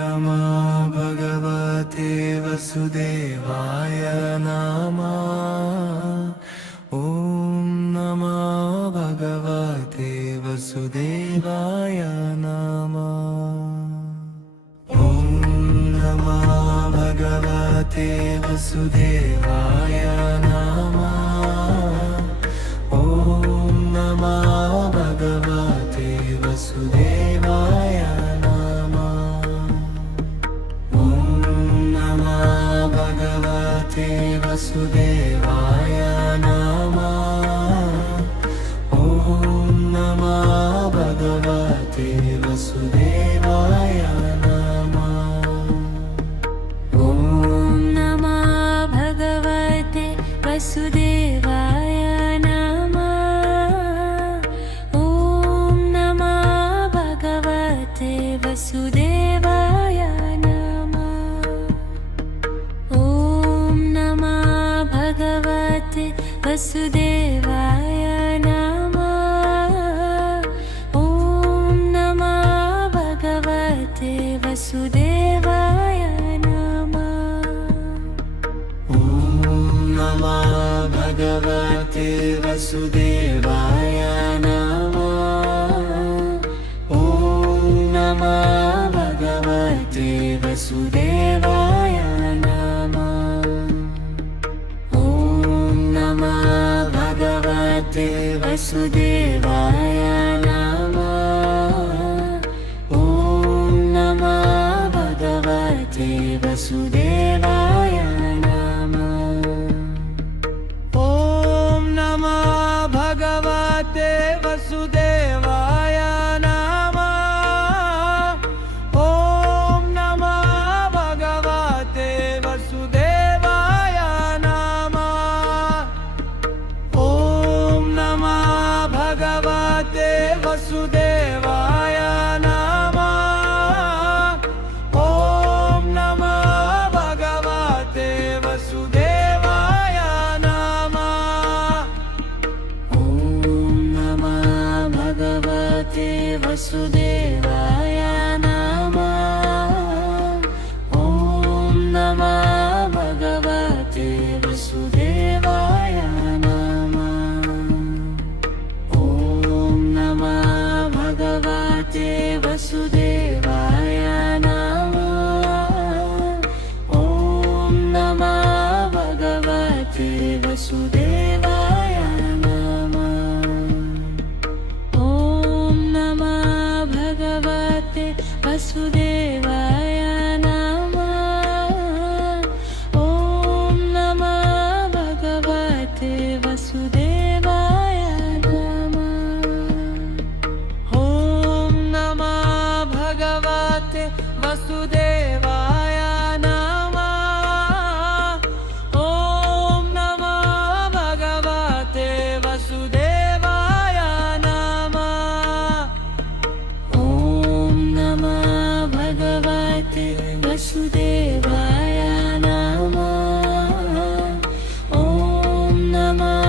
नमः भगवते वसुदेवाय नमः। ॐ नमः भगवते वसुदेवाय नमः। ॐ नमः भगवते वसुदेवाय नमः। ॐ नमः भगवते वसुदेवाय वसुदेवाय नमः। ॐ नमः भगवते वसुदेवाय नमः। ॐ नमः भगवते वसुदेवाय नमः। ॐ नमः भगवते वसुदेवाय वसुदेवाय नमः। ॐ नमः भगवते वसुदेवाय नमः। ॐ नमः भगवते वसुदेवाय नमः। ॐ नमः भगवते वसुदेवाय वसुदेवाय नमः। ॐ नमः भगवते वसुदेवाय नमः। ॐ नमः भगवते वसुदेवाय नमः। ॐ नमः भगवते वसुदेवाय नमः। ॐ नमः भगवते वसुदेवाय नमः। ॐ नमः भगवते वसुदेवाय नमः। ॐ नमः भगवते वसुदेवाय नमः। ॐ नमः भगवते वसुदेवाय वसुदेवाय नमः। ॐ नमः भगवते वसुदेवाय नमः। ॐ नमः भगवते वसुदेवाय नमः। ॐ नमः भगवते वसुदेवाय वसुदेवाय नमः। ॐ नमः भगवते वसुदेवाय नमः। ॐ नमः भगवते वसुदेवाय नमः। ॐ नमः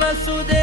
वसुदेवाय